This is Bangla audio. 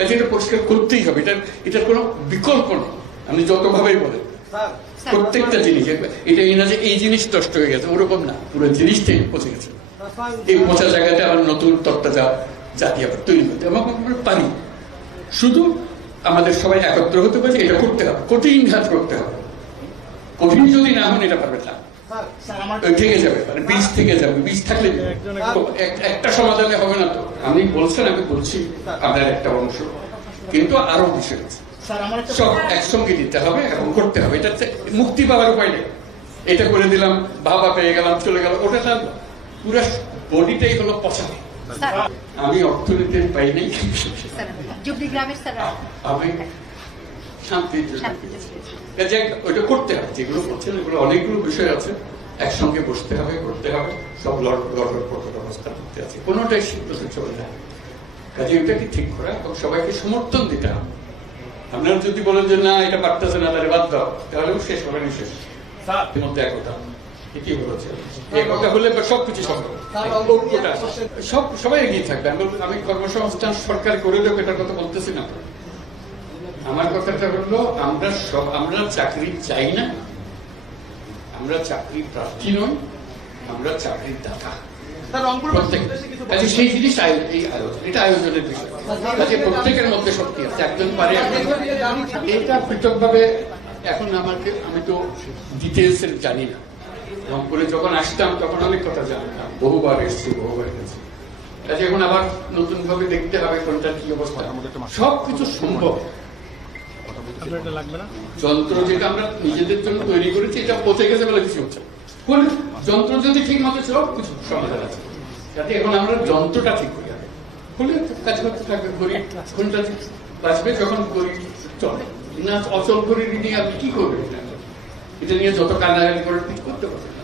কাজে এটা পরিষ্কার করতেই হবে, এটার কোনো বিকল্প নেই। আপনি যতভাবেই বলেন প্রত্যেকটা জিনিস, এটা এই না যে এই জিনিস নষ্ট হয়ে গেছে, ওরকম না, পুরো জিনিসটাই পচে গেছে। এই পচা জায়গাতে আবার নতুন তত্ত্বটা জাতি আবার তৈরি করতে আমরা পারি। শুধু আমাদের সবাই একত্র হতে পারে, এটা করতে হবে, কঠিন কাজ করতে হবে। কঠিন যদি না হন এটা পারবে না, থেকে যাবে, মানে বীজ থেকে যাবে। বীজ থাকলে একটা সমাধানে হবে না। তো আমি বলছেন, আমি বলছি আপনার একটা অংশ, কিন্তু আরো বিষয় আছে, সব একসঙ্গে দিতে হবে এবং করতে হবে। এটা মুক্তি পাওয়ার উপায় নেই। এটা করে দিলাম, বাবা পেয়ে গেলাম, চলে গেল, ওটা তার পুরো বডিটাই হলো পচা। আমি অর্থনীতির পাই নাই, আমি শান্তিতে ওইটা করতে হবে। যেগুলো করছেন এগুলো অনেকগুলো বিষয় আছে, একসঙ্গে বসতে হবে, করতে হবে, সব লড়ার ব্যবস্থা করতে আছে, কোনোটাই সিদ্ধান্ত চলে যায়। কাজে এটাকে ঠিক করা এবং সবাইকে সমর্থন দিতে হবে। আপনারা যদি বলেন যে না এটা পারতেছে না, তাহলে বাদ দাও, তাহলে শেষ হবে না। শেষ মধ্যে একতা ঠিকই বলেছে, একতা হলে সবকিছু সম্ভব, সবাই এগিয়ে থাকবে। আমি কর্মসংস্থান সরকার করে দেবো এটার কথা বলতেছি না। আমার কথাটা হলো আমরা চাকরি চাই না, আমরা চাকরির প্রার্থী নই, আমরা চাকরির দাতা। সেই জিনিস এই আয়োজন, এটা আয়োজনের বিষয়। প্রত্যেকের মধ্যে শক্তি আছে, একজন পারে। এটা পৃথক ভাবে এখন আমি তো ডিটেলস জানি না। রংপুরে যখন আসতাম তখন অনেক কথা জানতাম, বহুবার এসছি, বহুবার গেছি। কাজে এখন আবার নতুন ভাবে দেখতে হবে কোনটা কি অবস্থা। সবকিছু সম্ভব। যন্ত্র যেটা আমরা নিজেদের জন্য তৈরি করেছি, এটা পচে গেছে বলে কিছু হচ্ছে। যন্ত্র যদি ঠিক মতো সব কিছু সমাধান আছে, যাতে এখন আমরা যন্ত্রটা ঠিক করি, হলে কাজ করতে থাকবে। ঘড়ি ঘন্টা বাঁচবে যখন ঘড়ি চলে না, অচল ঘড়ি নিয়ে আপনি কি করবেন? এটা নিয়ে যত কান্নাকাটি করে ঠিক করতে পারবেন না।